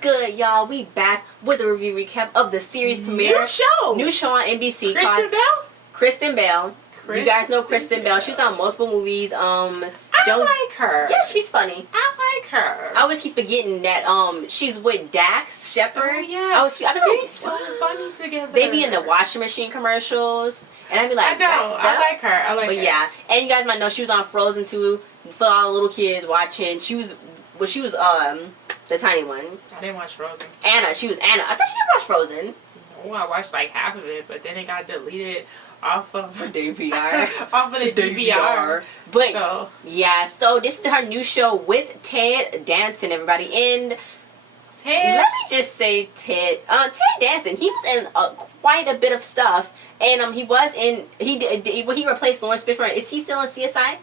good, y'all? We back with a review recap of the series premiere. New show on NBC. Kristen Bell. You guys know Kristen Bell. She was on multiple movies. I like her. Yeah, she's funny. I like her. I always keep forgetting that she's with Dax Shepard. Oh, yeah. They're so funny together. They be in the washing machine commercials. And I'd be like, I know. I like her. But yeah. And you guys might know she was on Frozen 2 for all the little kids watching. She was the tiny one. I didn't watch Frozen. Anna. She was Anna. I thought she didn't watch Frozen. No, I watched like half of it, but then it got deleted off of DVR. off of the DVR. But so. Yeah, so this is her new show with Ted Danson, everybody. And Ted, let me just say Ted Danson, he was in quite a bit of stuff. And he replaced Lawrence Fishburne. Is he still in CSI?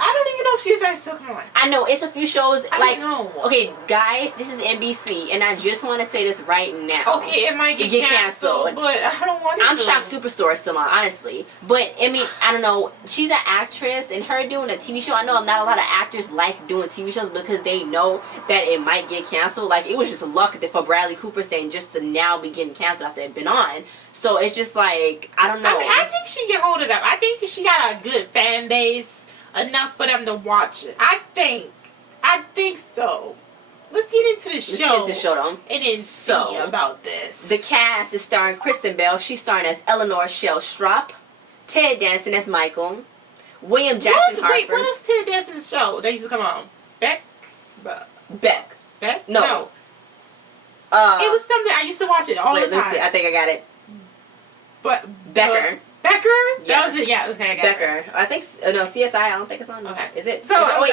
I don't even know if CSI is still coming on. I know, it's a few shows. I don't know. Okay, guys, this is NBC, and I just want to say this right now. Okay, it might get canceled, but I don't want it I'm shocked Superstore is still on, honestly. But, I mean, I don't know. She's an actress, and her doing a TV show, I know not a lot of actors like doing TV shows because they know that it might get canceled. Like, it was just luck for Bradley Cooper saying just to now be getting canceled after it had been on. So, it's just like, I don't know. I mean, I think she can hold it up. I think she got a good fan base. Enough for them to watch it. I think so. Let's get into the show. Let's get into the show, though. And then see about this. The cast is starring Kristen Bell. She's starring as Eleanor Shell Strop. Ted Danson as Michael. William Jackson Harper. Wait, what was Ted Danson's show that used to come on? Beck? No. It was something I used to watch it all the time. Let's see. I think I got it. But Becker. Becker? Yeah. That was it. Yeah, okay, I got Becker. it. I think, no, CSI, I don't think it's on. Okay. Is it? So, wait.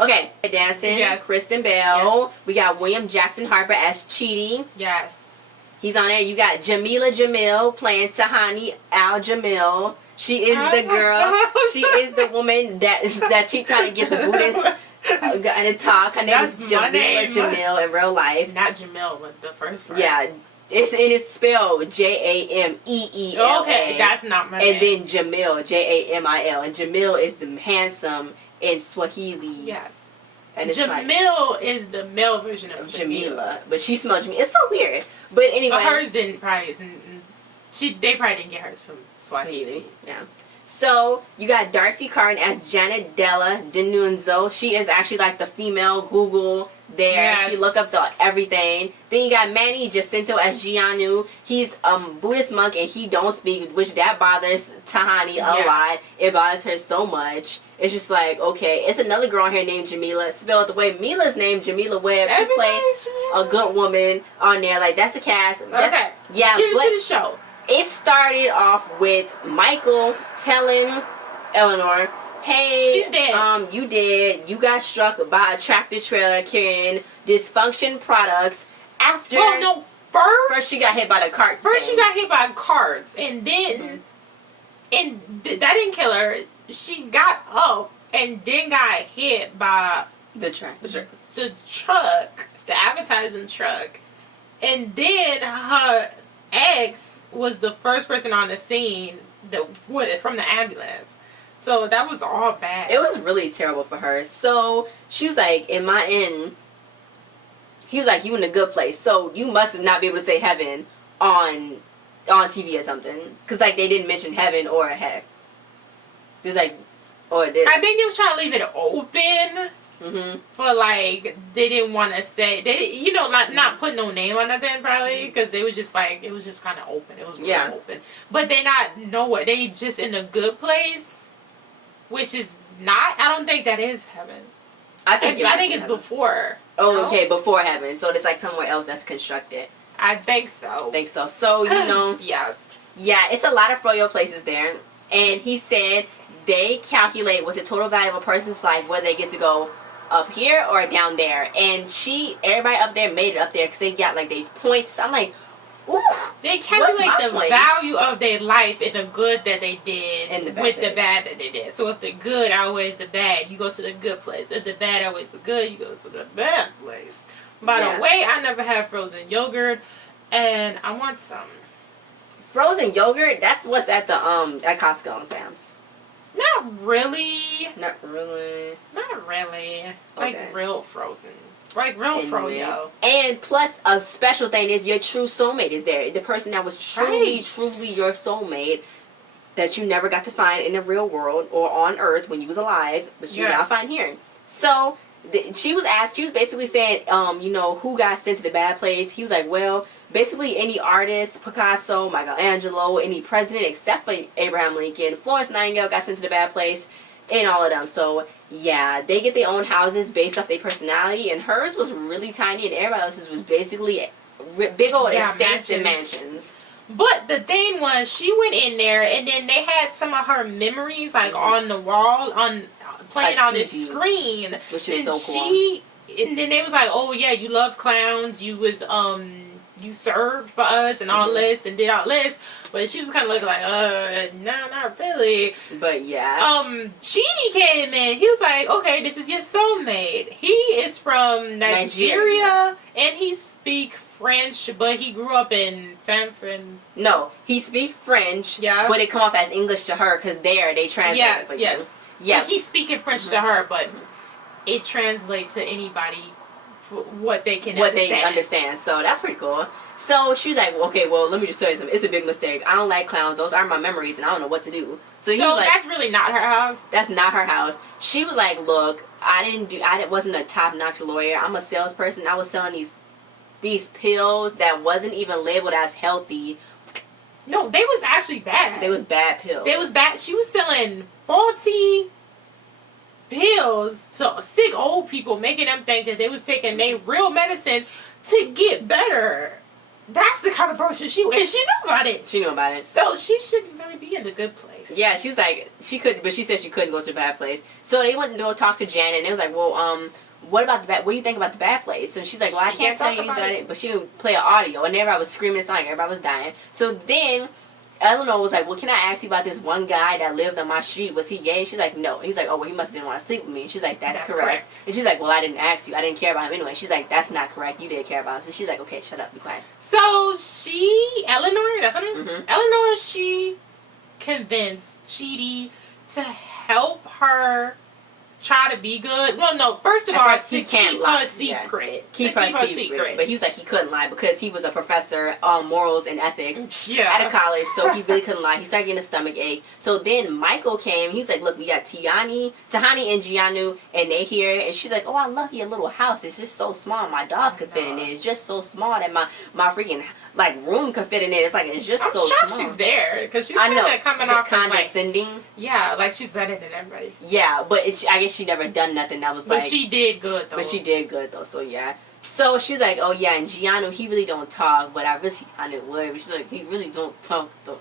Okay. Danson, yes. Kristen Bell. Yes. We got William Jackson Harper as Chidi. Yes. He's on there. You got Jameela Jamil playing Tahani Al-Jamil. She is the girl. She is the woman that she trying to get the Buddhist and talk. Her name is Jameela Jamil in real life. Not Jamil, but the first one. Yeah. It's spelled Jameel. Okay, that's not my name. And then Jamil, Jamil. And Jamil is the handsome in Swahili. Yes. And it's Jamil is the male version of Jameela. But she smelled Jamil. It's so weird. But anyway. But hers didn't probably, they probably didn't get hers from Swahili. Yeah. So, you got Darcy Carden as Janet Della Denunzo. She is actually like the female Google there. Yes. She look up everything. Then you got Manny Jacinto as Gianu. He's Buddhist monk and he don't speak, which that bothers Tahani a lot. It bothers her so much. It's just like, okay. It's another girl here named Jameela. Spelled the way Mila's named Jameela Webb. She played a good woman on there. Like, that's the cast. Okay. Yeah, get into the show. It started off with Michael telling Eleanor, hey, she's dead. You dead. You got struck by a tractor trailer carrying dysfunction products. After first she got hit by the cart. She got hit by carts, and then and that didn't kill her. She got up and then got hit by the tractor. The truck, the advertising truck, and then her ex was the first person on the scene from the ambulance. So that was all bad. It was really terrible for her. So she was like, he was like, you in a good place. So you must not be able to say heaven on TV or something. Because like they didn't mention heaven or heck. It was like, or this. I think they was trying to leave it open. For like they didn't want to say not put no name on nothing probably because they was just like it was just kind of open. It was really open, but they not nowhere. They just in a good place, which is not. I don't think that is heaven. I think it's before. Oh, okay, before heaven. So it's like somewhere else that's constructed. I think so. So yes, yeah, it's a lot of froyo places there, and he said they calculate what the total value of a person's life, whether they get to go up here or down there, and everybody up there made it up there because they got like they points. I'm like, ooh, they calculate the value of their life in the good that they did and the bad that they did. So if the good outweighs the bad, you go to the good place. If the bad outweighs the good, you go to the bad place. By the way, I never had frozen yogurt, and I want some frozen yogurt. That's what's at the at Costco and Sam's. Not really. Not really. Not really. Like real frozen. Like, real anyway. froyo. And plus, a special thing is your true soulmate is there. The person that was truly your soulmate that you never got to find in the real world or on Earth when you was alive, but you now find here. So she was basically saying, you know, who got sent to the bad place. He was like, well, basically any artist, Picasso, Michelangelo, any president except for Abraham Lincoln, Florence Nightingale got sent to the bad place, and all of them. So yeah, they get their own houses based off their personality, and hers was really tiny, and everybody else's was basically big old estates and mansions. But the thing was, she went in there, and then they had some of her memories, like, on the wall, playing on this screen. Which is so cool. And then they was like, oh, yeah, you love clowns. You was, you served for us and all this and did all this. But she was kind of looking like, no, not really. But, yeah. Chidi came in. He was like, okay, this is your soulmate. He is from Nigeria. And he speaks French, but he grew up in San Fran. No, he speaks French, but it come off as English to her because they translate it for you. Yeah, he's speaking French to her, but it translates to anybody for what they can understand. So that's pretty cool. So she was like, okay, well, let me just tell you something. It's a big mistake. I don't like clowns. Those are my memories, and I don't know what to do. So he was like, that's really not her house? That's not her house. She was like, look, I wasn't a top-notch lawyer. I'm a salesperson. I was selling these pills that wasn't even labeled as healthy. No, they was actually bad. They was bad pills. They was bad. She was selling faulty pills to sick old people, making them think that they was taking their real medicine to get better. That's the kind of person she was. And she knew about it. She knew about it. So she shouldn't really be in the good place. Yeah, she was like, she could, but she said she couldn't go to the bad place. So they went to go talk to Janet, and it was like, well, what about the bad? What do you think about the bad place? And she's like, well, I can't tell you about it, but she could play an audio, and everybody was screaming and singing, everybody was dying. So then Eleanor was like, well, can I ask you about this one guy that lived on my street? Was he gay? She's like, no. He's like, oh, well, he must didn't want to sleep with me. She's like, that's correct. And she's like, well, I didn't ask you. I didn't care about him anyway. She's like, that's not correct. You did care about him. So she's like, okay, shut up, be quiet. So Eleanor, that's her name? Eleanor, she convinced Chidi to help her try to be good. Well, no, first of all, to keep her secret. Keep her secret. But he was like, he couldn't lie because he was a professor on morals and ethics at a college, so he really couldn't lie. He started getting a stomach ache. So then Michael came. He was like, look, we got Tahani and Giannu, and they here. And she's like, oh, I love your little house. It's just so small. My dogs could fit in it. It's just so small that my freaking room could fit in it. It's like, it's just so shocked small. She's there because she's kind of coming off condescending. Like she's better than everybody. Yeah, but I guess she never done nothing that was but she did good though. But she did good though, so yeah. So she's like, oh yeah, and Giannu, he really don't talk, but I really kind of would. But she's like, he really don't talk though.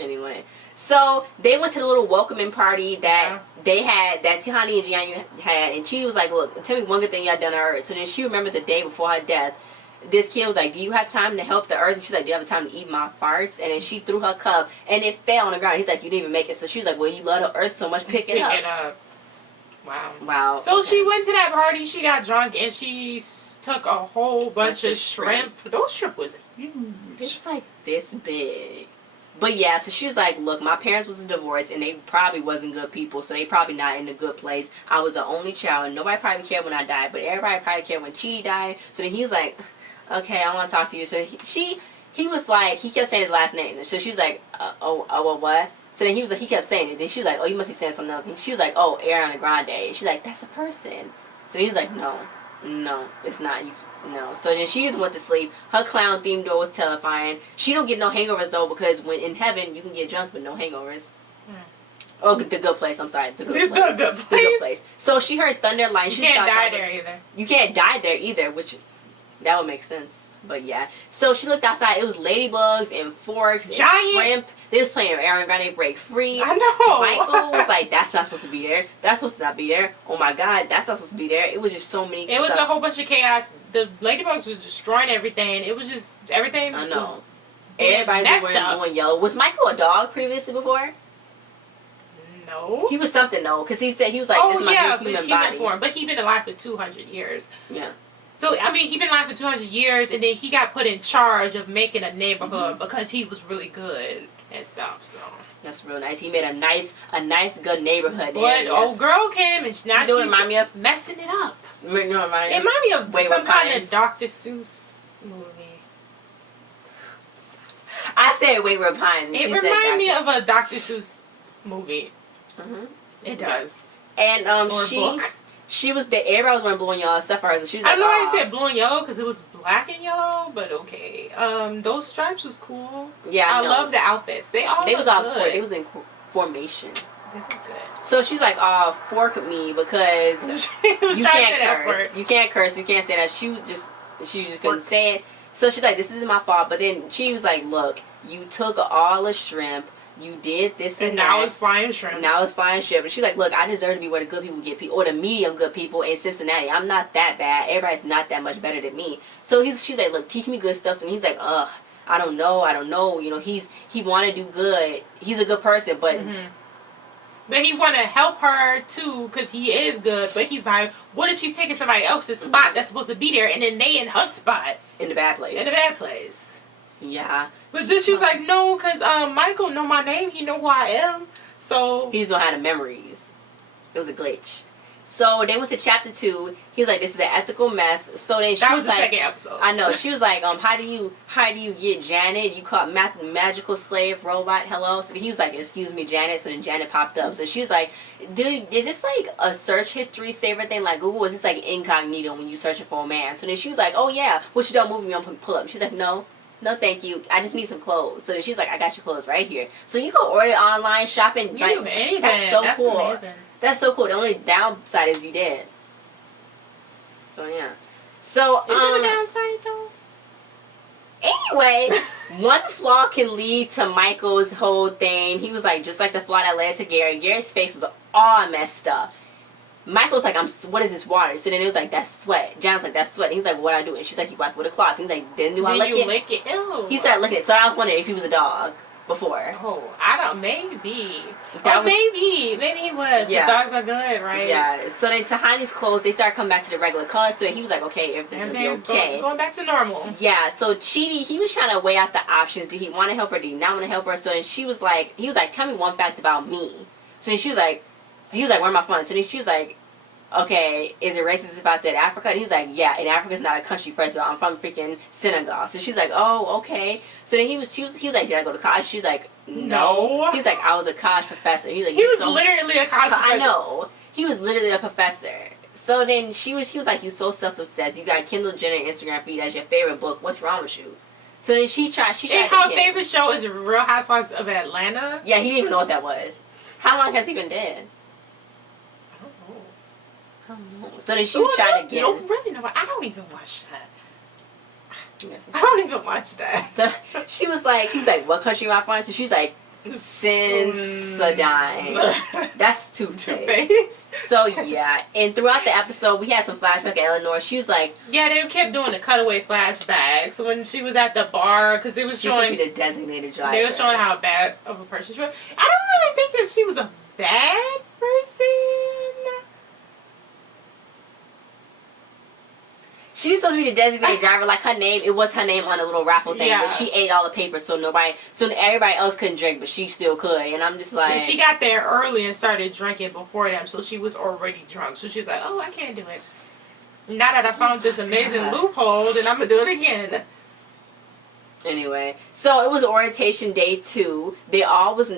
Anyway, so they went to the little welcoming party that they had, that Tahani and Giannu had, and she was like, look, tell me one good thing y'all done to Earth. So then she remembered the day before her death. This kid was like, do you have time to help the Earth? And she's like, do you have time to eat my farts? And then she threw her cup, and it fell on the ground. He's like, you didn't even make it. So she was like, well, you love the Earth so much, pick it up. Wow. So she went to that party, she got drunk, and she took a whole bunch of shrimp. Those shrimp was huge. It was like this big. But yeah, so she was like, look, my parents was divorced, and they probably wasn't good people, so they probably not in a good place. I was the only child, and nobody probably cared when I died, but everybody probably cared when Chidi died. So then he was like, okay, I want to talk to you. So he was like, he kept saying his last name. So she was like, well, what? So then he was like, he kept saying it. Then she was like, oh, you must be saying something else. And she was like, oh, Ariana Grande. She's like, that's a person. So he's like, no, it's not. No. So then she just went to sleep. Her clown themed door was terrifying. She don't get no hangovers though, because when in heaven you can get drunk with no hangovers. Oh, the good place. I'm sorry, the good place. The good place. So she heard thunder and lightning. You can't die there either. You can't die there either, which that would make sense. But yeah, so she looked outside. It was ladybugs and forks and shrimp. They was playing Ariana Grande Break Free. I know. Michael was like, that's not supposed to be there. That's supposed to not be there. Oh my God, that's not supposed to be there. It was just so many. It was a whole bunch of chaos. The ladybugs was destroying everything. It was just everything. I know. Everybody was wearing blue and yellow. Was Michael a dog previously before? No. He was something though, because he said he was like, this is my new human body. Form, but he been alive for 200 years. Yeah. So, I mean, he been alive for 200 years, and then he got put in charge of making a neighborhood because he was really good. and stuff. So that's real nice. He made a nice good neighborhood. But old girl came and now she's remind me of messing it up. It remind me of some kind of Dr. Seuss movie. I said Wayward Pines. It reminds me of a Dr. Seuss movie. It does. And she was the everybody was wearing blue and yellow stuff for her. So she was like, I know I said blue and yellow because it was black and yellow, but okay. Those stripes was cool. Yeah, I love the outfits. They was all good. They was in formation. They look good. So she's like, fork me because you can't curse. You can't curse. You can't say that. She just couldn't say it. So she's like, this isn't my fault. But then she was like, look, you took all the shrimp. You did this and now that. it's flying shrimp. Now it's flying shrimp. And she's like, look, I deserve to be where the good people get people, or the medium good people in Cincinnati. I'm not that bad. Everybody's not that much better than me. So she's like, look, teach me good stuff. And he's like, ugh, I don't know. You know, he want to do good. He's a good person, but... But he want to help her, too, because he is good. But he's like, what if she's taking somebody else's spot that's supposed to be there, and then they in her spot? In the bad place. In the bad place. Yeah. But then she was like, no, because Michael know my name. He know who I am. So... He just don't have the memories. It was a glitch. So they went to chapter 2. He's like, this is an ethical mess. So then she was like... That was the second episode. I know. She was like, how do you get Janet? You caught magical slave robot, hello? So he was like, excuse me, Janet. So then Janet popped up. So she was like, dude, is this like a search history saver thing like Google? Or is this like incognito when you searching for a man? So then she was like, oh yeah, what you done moving me on pull up? She's like, no, thank you. I just need some clothes. So then she's like, I got your clothes right here. So you can order online shopping. You do anything. That's so cool. Amazing. That's so cool. The only downside is you did. So yeah. So is it a downside though? Anyway, one flaw can lead to Michael's whole thing. He was like, just like the flaw that led to Gary. Gary's face was all messed up. Michael's like, what is this water? So then it was like, that's sweat. Jan's like, that's sweat. And he's like, what I do? And she's like, you wipe with a cloth. And he's like, then I lick it? Ew. He started licking it. So I was wondering if he was a dog before. Oh, I don't, maybe. Maybe he was. Yeah. Dogs are good, right? Yeah. So then Tahani's clothes, they started coming back to the regular colors. So he was like, okay, everything's going to be okay. Going back to normal. Yeah. So Chidi, he was trying to weigh out the options. Did he want to help her? Did he not want to help her? So then he was like, tell me one fact about me. So then he was like, where are my funds? So then she was like, okay, is it racist if I said Africa? And he was like, yeah, and Africa's not a country, first of all. I'm from freaking Senegal. So she's like, oh, okay. So then he was like, did I go to college? She's like, no. He's like, I was a college professor. He's like, he was literally a college professor. I know. He was literally a professor. So then he was like, you so self-obsessed. You got Kendall Jenner Instagram feed as your favorite book. What's wrong with you? So then she tried and her favorite show is Real Housewives of Atlanta? Yeah, he didn't even know what that was. How long has he been dead? So then she tried again. No, really, no. I don't even watch that. I don't even watch that. So he was like, what country am I from? So she's like, Sensodyne. That's Two-Face. So yeah, and throughout the episode, we had some flashback of Eleanor. She was like, yeah, they kept doing the cutaway flashbacks when she was at the bar because it was showing the designated driver. They were showing how bad of a person she was. I don't really think that she was a bad person. She was supposed to be the designated driver, like her name. It was her name on a little raffle thing, but she ate all the papers, so everybody else couldn't drink, but she still could. And I'm just like, and she got there early and started drinking before them, so she was already drunk. So she's like, oh, I can't do it. Now that I found this amazing loophole, then I'm gonna do it again. Anyway, so it was orientation day 2. They all was,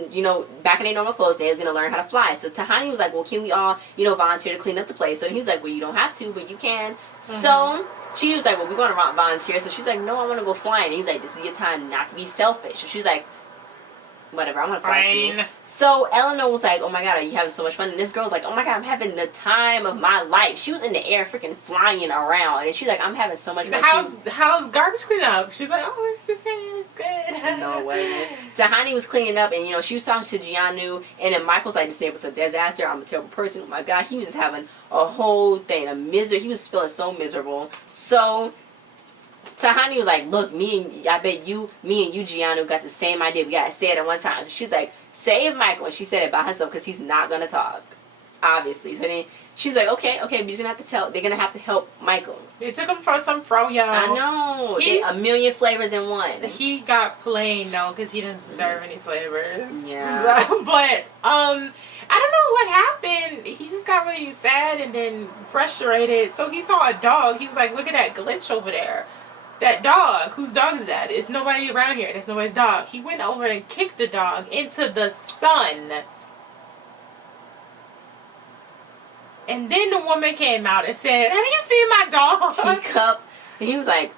back in their normal clothes. They was going to learn how to fly. So Tahani was like, well, can we all, volunteer to clean up the place? So he was like, well, you don't have to, but you can. So she was like, well, we're going to volunteer. So she's like, no, I want to go flying. And he's like, this is your time not to be selfish. So she's like, whatever, I want to fly too. So Eleanor was like, oh my God, are you having so much fun? And this girl's like, oh my God, I'm having the time of my life. She was in the air freaking flying around. And she's like, I'm having so much fun. How's garbage cleanup? She's like, oh, it's the same, it's good. No way. Tahani was cleaning up and, she was talking to Giannu. And then Michael's like, this neighbor's a disaster. I'm a terrible person. Oh my God. He was just having a whole thing. He was feeling so miserable. So Tahani was like, look, me and you, Giannu, got the same idea. We got to say it at one time. So she's like, save Michael. And she said it by herself because he's not going to talk. obviously. So then she's like, okay, we're just gonna have to tell. They're gonna have to help Michael. They took him for some fro-yo. I know. A million flavors in one. He got plain though, because he didn't deserve any flavors. Yeah. So, but I don't know what happened. He just got really sad and then frustrated. So he saw a dog. He was like, look at that glitch over there. That dog. Whose dog is that? It's nobody around here. That's nobody's dog. He went over and kicked the dog into the sun. And then the woman came out and said, have you seen my dog? Teacup. And he was like,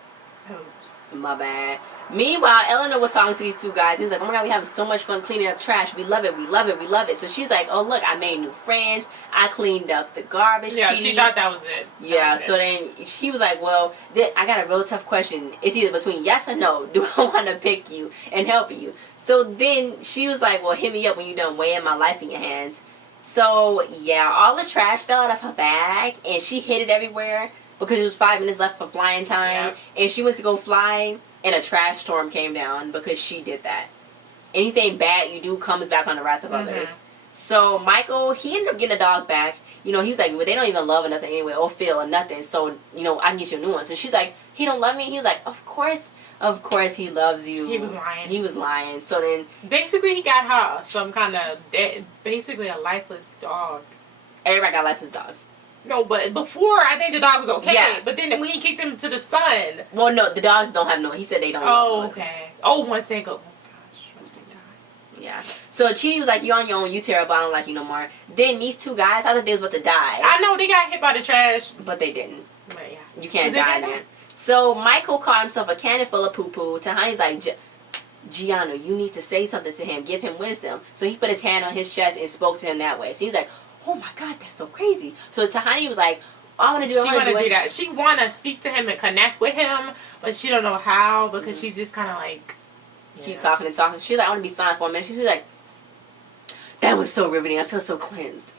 oops. My bad. Meanwhile, Eleanor was talking to these two guys. He was like, oh my God, we having so much fun cleaning up trash. We love it. We love it. We love it. So she's like, oh, look, I made new friends. I cleaned up the garbage. Yeah, she thought that was it. Yeah, so then she was like, well, I got a real tough question. It's either between yes or no. Do I want to pick you and help you? So then she was like, well, hit me up when you're done weighing my life in your hands. So, yeah, all the trash fell out of her bag, and she hid it everywhere because it was 5 minutes left for flying time. Yep. And she went to go fly, and a trash storm came down because she did that. Anything bad you do comes back on the wrath of others. So, Michael, he ended up getting a dog back. You know, he was like, well, they don't even love or nothing anyway, or feel or nothing. So, you know, I can get you a new one. So she's like, he don't love me? He was like, of course he loves you. He was lying. He was lying. So then... basically, he got her some kind of... basically a lifeless dog. Everybody got lifeless dogs. No, but before, I think the dog was okay. Yeah. But then when he kicked him to the sun... well, no, the dogs don't have no... he said they don't Oh, okay. Oh, once they go... oh, gosh. Once they die. Yeah. So Chidi was like, you on your own. You terrible. I don't like you no more. Then these two guys, I thought they was about to die. I know. They got hit by the trash. But they didn't. But yeah. You can't die in there. So Michael caught himself a cannon full of poo-poo. Tahani's like, Gianna, you need to say something to him. Give him wisdom. So he put his hand on his chest and spoke to him that way. So he's like, oh my God, that's so crazy. So Tahani was like, I want to do it. She want to do that. She want to speak to him and connect with him, but she don't know how because she's just kind of like... keep talking and talking. She's like, I want to be silent for a minute. She's like, that was so riveting. I feel so cleansed.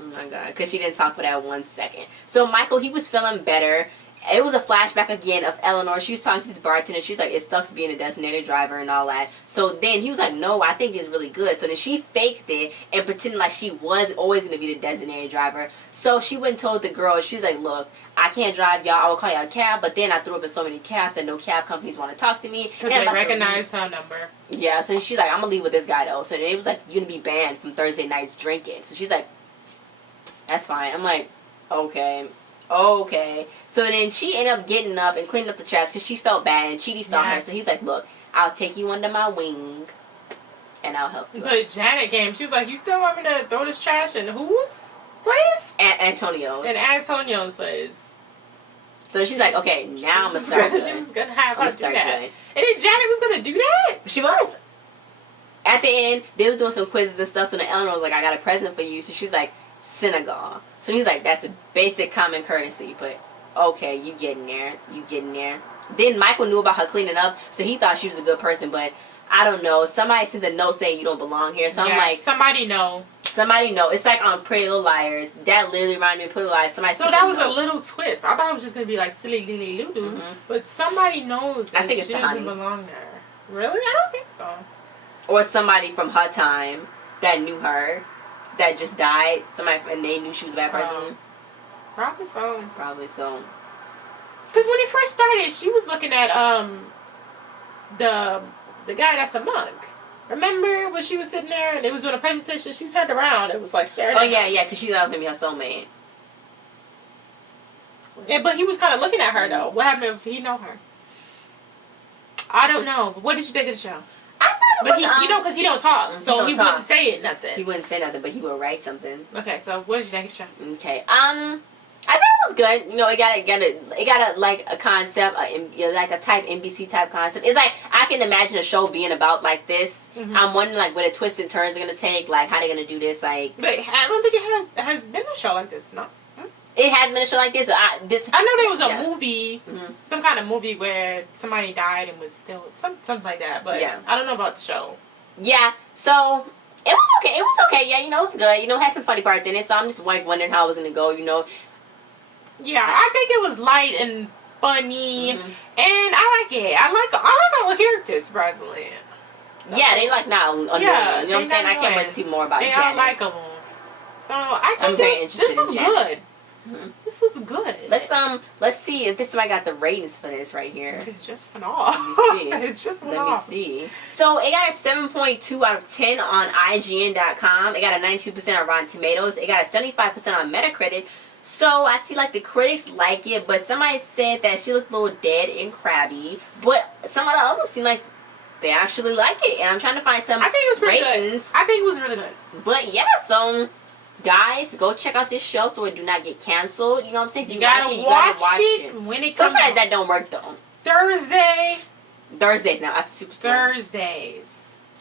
Oh my God. Because she didn't talk for that 1 second. So Michael, he was feeling better. It was a flashback again of Eleanor. She was talking to this bartender. She was like, it sucks being a designated driver and all that. So then he was like, no, I think it's really good. So then she faked it and pretended like she was always going to be the designated driver. So she went and told the girl, she's like, look, I can't drive y'all. I will call y'all a cab. But then I threw up in so many cabs that no cab companies want to talk to me. Because they recognize her number. Yeah, so she's like, I'm going to leave with this guy though. So then it was like, you're going to be banned from Thursday nights drinking. So she's like, that's fine. I'm like, okay. So then she ended up getting up and cleaning up the trash because she felt bad and Chidi saw her. So he's like, look, I'll take you under my wing and I'll help you. But Janet came. She was like, you still want me to throw this trash in whose place? Antonio's. In Antonio's place. So she's like, okay, now I'm going to start good. She was going to have her do that. Good. And then Janet was going to do that? She was. At the end, they was doing some quizzes and stuff. So then Eleanor was like, I got a present for you. So she's like, Senegal. So he's like, that's a basic common courtesy, but okay, you getting there. Then Michael knew about her cleaning up, so he thought she was a good person, but I don't know. Somebody sent a note saying you don't belong here, so I'm like... somebody know. It's like on Pretty Little Liars. That literally reminded me of Pretty Little Liars. So that was a little twist. I thought it was just going to be like silly lily lulu, but somebody knows that she doesn't belong there. Really? I don't think so. Or somebody from her time that knew her, that just died. Somebody, and they knew she was a bad person. Probably so. Because when it first started, she was looking at the guy that's a monk. Remember when she was sitting there and they was doing a presentation? She turned around and was like staring at him. Yeah, because she thought it was going to be her soulmate. Yeah, but he was kind of looking at her though. What happened if he know her? I don't know. But what did you think of the show? I thought it was... But because he don't talk, so he wouldn't say it nothing. He wouldn't say nothing, but he would write something. Okay, so what did you think of the show? Okay, I thought it was good. You know, it got a like a concept, like a type NBC type concept. It's like I can imagine a show being about like this. I'm wondering like what the twists and turns are gonna take, like how they're gonna do this. Like, but I don't think it has been a show like this. No, it has been a show like this. I know there was a movie, some kind of movie where somebody died and was still something like that. But I don't know about the show. Yeah, so. It was okay. Yeah, you know, it was good. You know, it had some funny parts in it. So I'm just like wondering how it was gonna go. You know. Yeah, I think it was light and funny, and I like it. I like all the characters, surprisingly. So, yeah, they like not annoying. You know what I'm saying? I can't wait to see more about Janet. They are likable. So I think this was good. Mm-hmm. This was good. Let's see if this one I got the ratings for this right here. It just went off. It just went off. Let me see. So it got a 7.2 out of 10 on IGN.com. It got a 92% on Rotten Tomatoes. It got a 75% on Metacritic. So I see like the critics like it, but somebody said that she looked a little dead and crabby. But some of the others seem like they actually like it, and I'm trying to find some. I think it was pretty ratings. good. I think it was really good. But yeah, so guys, go check out this show so it do not get canceled. You know what I'm saying? If you gotta watch it when it comes. Sometimes that don't work though. Thursdays now. That's Superstar.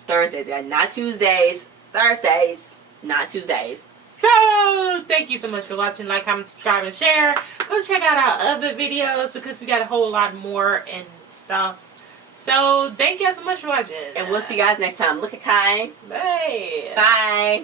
Thursdays, guys, not Tuesdays. Thursdays, not Tuesdays. So, thank you so much for watching. Like, comment, subscribe, and share. Go check out our other videos because we got a whole lot more and stuff. So, thank you guys so much for watching. And we'll see you guys next time. Look at Kai. Bye. Bye.